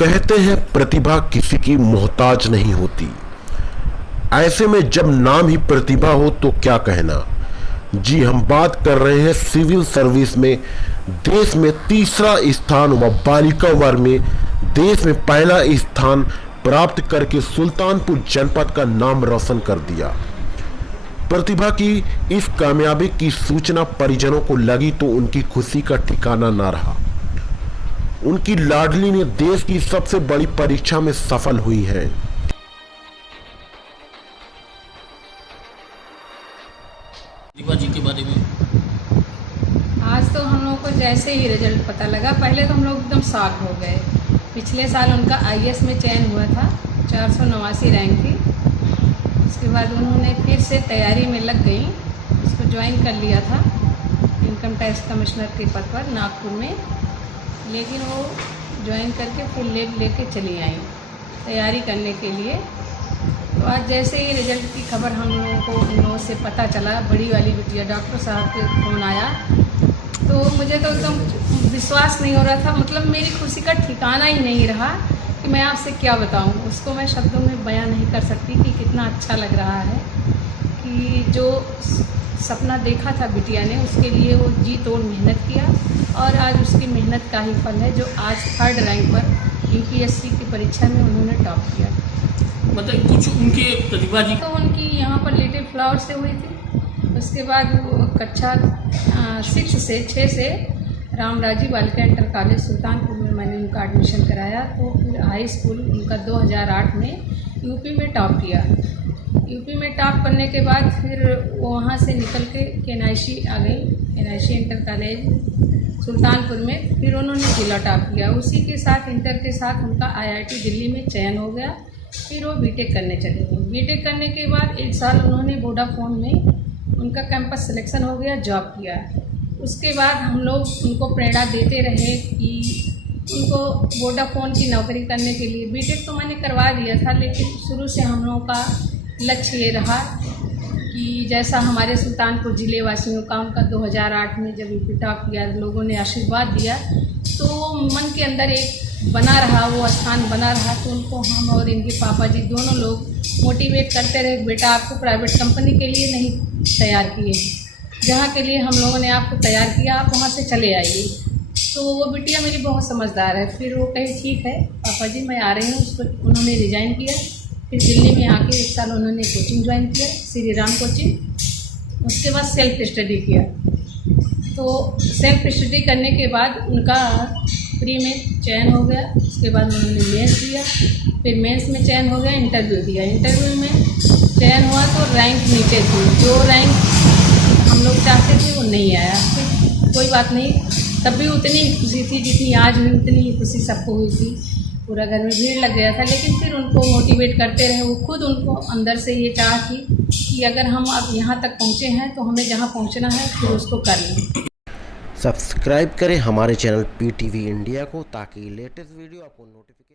कहते हैं प्रतिभा किसी की मोहताज नहीं होती। ऐसे में जब नाम ही प्रतिभा हो तो क्या कहना। जी, हम बात कर रहे हैं सिविल सर्विस में देश में तीसरा स्थान व बालिका वर्ग में देश में पहला स्थान प्राप्त करके सुल्तानपुर जनपद का नाम रोशन कर दिया। प्रतिभा की इस कामयाबी की सूचना परिजनों को लगी तो उनकी खुशी का ठिकाना न रहा। उनकी लाडली ने देश की सबसे बड़ी परीक्षा में सफल हुई है। प्रतिभा जी के बारे में आज तो हम लोगों को जैसे ही रिजल्ट पता लगा, पहले तो हम लोग एकदम शॉक हो गए। पिछले साल उनका आईएएस में चयन हुआ था, 489 रैंक थी। उसके बाद उन्होंने फिर से तैयारी में लग गई, उसको ज्वाइन कर लिया था इनकम टैक्स कमिश्नर के पद पर नागपुर में। लेकिन वो ज्वाइन करके फिर लेके चली आई तैयारी करने के लिए। तो आज जैसे ही रिजल्ट की खबर हम लोगों को उन लोगों से पता चला, बड़ी वाली बिटिया डॉक्टर साहब के फ़ोन आया, तो मुझे तो एकदम विश्वास नहीं हो रहा था। मतलब मेरी खुशी का ठिकाना ही नहीं रहा कि मैं आपसे क्या बताऊं। उसको मैं शब्दों में बयां नहीं कर सकती कि कितना अच्छा लग रहा है कि जो सपना देखा था बिटिया ने, उसके लिए वो जी तोड़ मेहनत किया और आज उसकी मेहनत का ही फल है जो आज 3rd रैंक पर यूपीएससी की परीक्षा में उन्होंने टॉप किया। मतलब कुछ उनके प्रतिभा जी तो उनकी यहाँ पर लिटिल फ्लावर से हुई थी। उसके बाद वो कक्षा 6 से रामराजी बालिका इंटर कॉलेज सुल्तानपुर में मैंने उनका एडमिशन कराया। तो फिर हाई स्कूल उनका 2008 में यूपी में टॉप किया। यूपी में टॉप करने के बाद फिर वहाँ से निकल के एनआईसी आ गई, एनआईसी इंटर कॉलेज सुल्तानपुर में। फिर उन्होंने जिला टॉप किया। उसी के साथ इंटर के साथ उनका आईआईटी दिल्ली में चयन हो गया। फिर वो बीटेक करने चले गए। बीटेक करने के बाद 1 साल उन्होंने वोडाफोन में उनका कैंपस सिलेक्शन हो गया, जॉब किया। उसके बाद हम लोग उनको प्रेरणा देते रहे कि उनको वोडाफोन की नौकरी करने के लिए बीटेक तो मैंने करवा दिया था, लेकिन शुरू से हम लोगों का लक्ष्य ये रहा कि जैसा हमारे सुल्तानपुर ज़िले वासियों का उनका 2008 में जब यूपी टॉप किया, लोगों ने आशीर्वाद दिया, तो मन के अंदर एक बना रहा, वो स्थान बना रहा। तो उनको हम और इनके पापा जी दोनों लोग मोटिवेट करते रहे, बेटा आपको प्राइवेट कंपनी के लिए नहीं तैयार किए, जहाँ के लिए हम लोगों ने आपको तैयार किया, आप वहाँ से चले आइए। तो वो बिटिया मेरी बहुत समझदार है। फिर वो कही ठीक है पापा जी मैं आ रही हूँ। उसको उन्होंने रिज़ाइन किया। फिर दिल्ली में आके 1 साल उन्होंने कोचिंग ज्वाइन किया, श्री राम कोचिंग। उसके बाद सेल्फ स्टडी किया। तो सेल्फ स्टडी करने के बाद उनका प्री में चयन हो गया। उसके बाद उन्होंने मेंस दिया, फिर मेंस में चयन हो गया, इंटरव्यू दिया। इंटरव्यू में चयन हुआ तो रैंक नीचे थी, जो रैंक हम लोग चाहते थे वो नहीं आया। फिर कोई बात नहीं, तब भी उतनी ही खुशी थी जितनी आज हुई, उतनी ही खुशी सबको हुई थी। पूरा घर में भीड़ लग गया था। लेकिन फिर उनको मोटिवेट करते रहे। वो खुद उनको अंदर से ये चाह थी कि अगर हम अब यहाँ तक पहुँचे हैं तो हमें जहाँ पहुँचना है फिर उसको कर लें। सब्सक्राइब करें हमारे चैनल पीटीवी इंडिया को ताकि लेटेस्ट वीडियो आपको नोटिफिकेशन